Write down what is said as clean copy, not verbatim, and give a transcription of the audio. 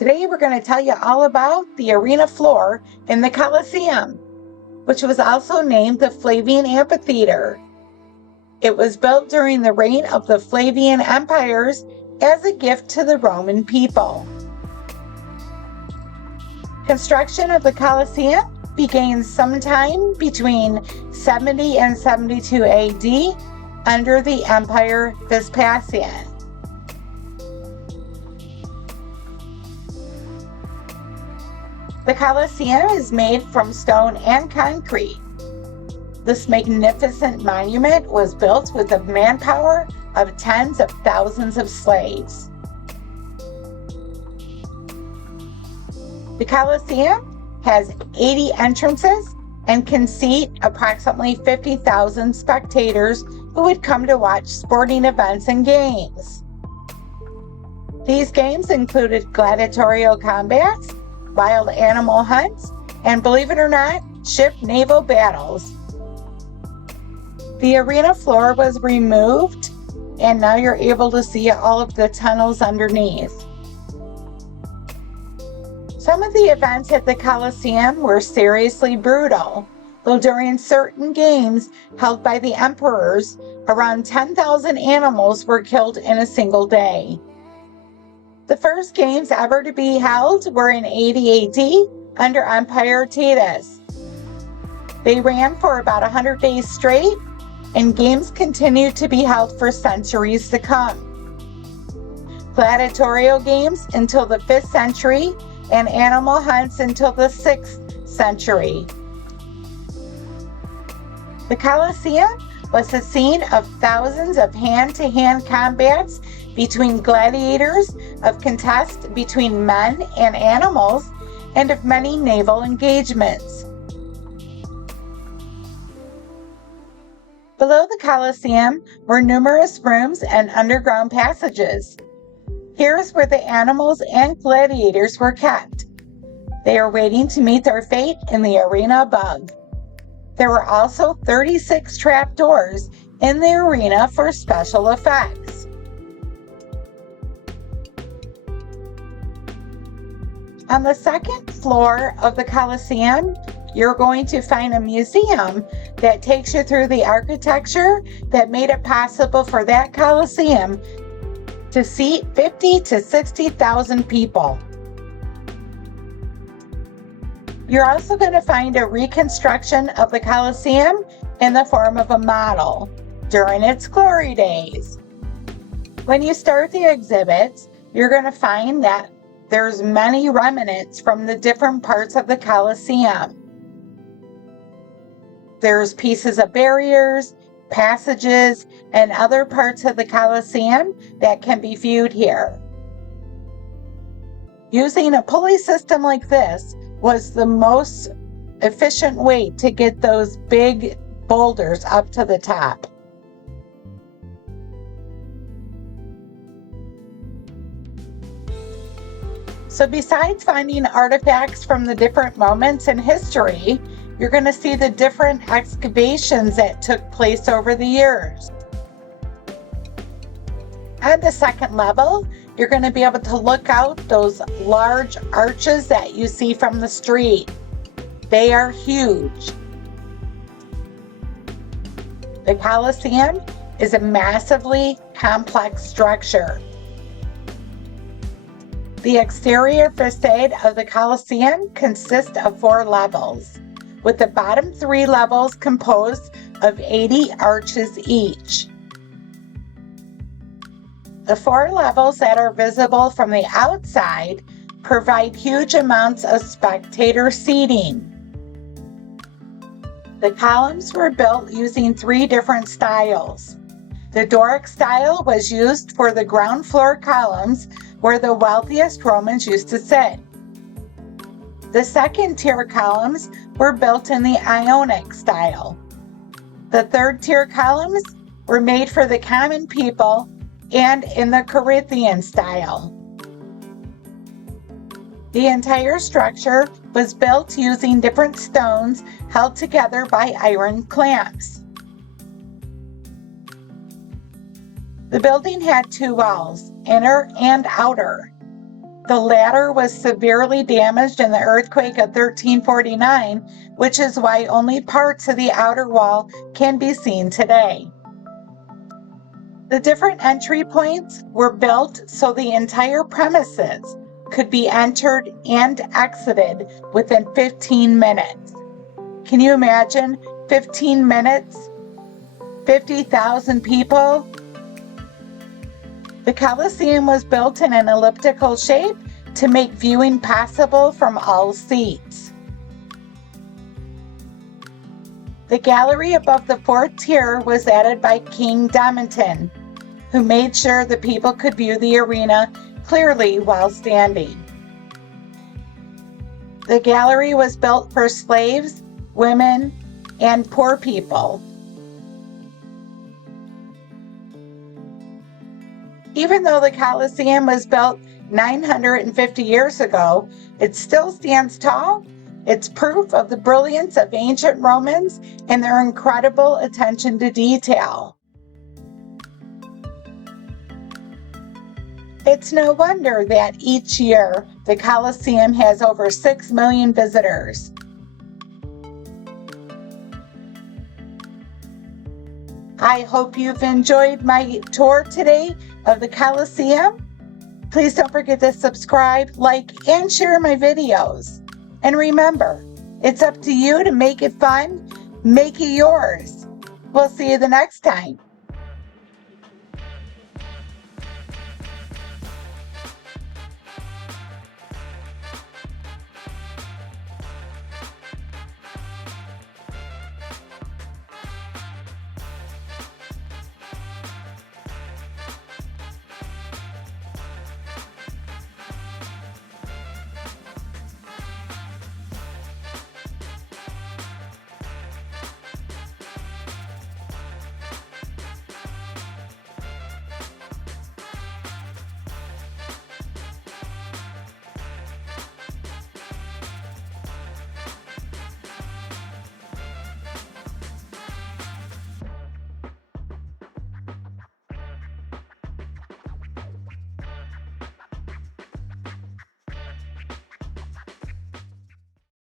Today we're going to tell you all about the arena floor in the Colosseum, which was also named the Flavian Amphitheater. It was built during the reign of the Flavian empires as a gift to the Roman people. Construction of the Colosseum began sometime between 70 and 72 AD under the Emperor Vespasian. The Colosseum is made from stone and concrete. This magnificent monument was built with the manpower of tens of thousands of slaves. The Colosseum has 80 entrances and can seat approximately 50,000 spectators who would come to watch sporting events and games. These games included gladiatorial combats, wild animal hunts, and believe it or not, ship naval battles. The arena floor was removed, and now you're able to see all of the tunnels underneath. Some of the events at the Colosseum were seriously brutal, though during certain games held by the emperors, around 10,000 animals were killed in a single day. The first games ever to be held were in 80 AD under Emperor Titus. They ran for about 100 days straight, and games continued to be held for centuries to come. Gladiatorial games until the 5th century and animal hunts until the 6th century. The Colosseum was the scene of thousands of hand-to-hand combats between gladiators, of contests between men and animals, and of many naval engagements. Below the Colosseum were numerous rooms and underground passages. Here is where the animals and gladiators were kept. They are waiting to meet their fate in the arena above. There were also 36 trapdoors in the arena for special effects. On the second floor of the Colosseum, you're going to find a museum that takes you through the architecture that made it possible for that Colosseum to seat 50 to 60,000 people. You're also going to find a reconstruction of the Colosseum in the form of a model during its glory days. When you start the exhibits, you're going to find that there's many remnants from the different parts of the Colosseum. There's pieces of barriers, passages, and other parts of the Colosseum that can be viewed here. Using a pulley system like this was the most efficient way to get those big boulders up to the top. So besides finding artifacts from the different moments in history, you're going to see the different excavations that took place over the years. At the second level, you're going to be able to look out those large arches that you see from the street. They are huge. The Colosseum is a massively complex structure. The exterior facade of the Colosseum consists of 4 levels, with the bottom 3 levels composed of 80 arches each. The 4 levels that are visible from the outside provide huge amounts of spectator seating. The columns were built using 3 different styles. The Doric style was used for the ground floor columns where the wealthiest Romans used to sit. The second tier columns were built in the Ionic style. The third tier columns were made for the common people and in the Corinthian style. The entire structure was built using different stones held together by iron clamps. The building had 2 walls, inner and outer. The latter was severely damaged in the earthquake of 1349, which is why only parts of the outer wall can be seen today. The different entry points were built so the entire premises could be entered and exited within 15 minutes. Can you imagine 15 minutes? 50,000 people? The Colosseum was built in an elliptical shape to make viewing possible from all seats. The gallery above the fourth tier was added by King Domiton, who made sure the people could view the arena clearly while standing. The gallery was built for slaves, women, and poor people. Even though the Colosseum was built 950 years ago, it still stands tall. It's proof of the brilliance of ancient Romans and their incredible attention to detail. It's no wonder that each year the Colosseum has over 6 million visitors. I hope you've enjoyed my tour today of the Colosseum. Please don't forget to subscribe, like, and share my videos. And remember, it's up to you to make it fun, make it yours. We'll see you the next time.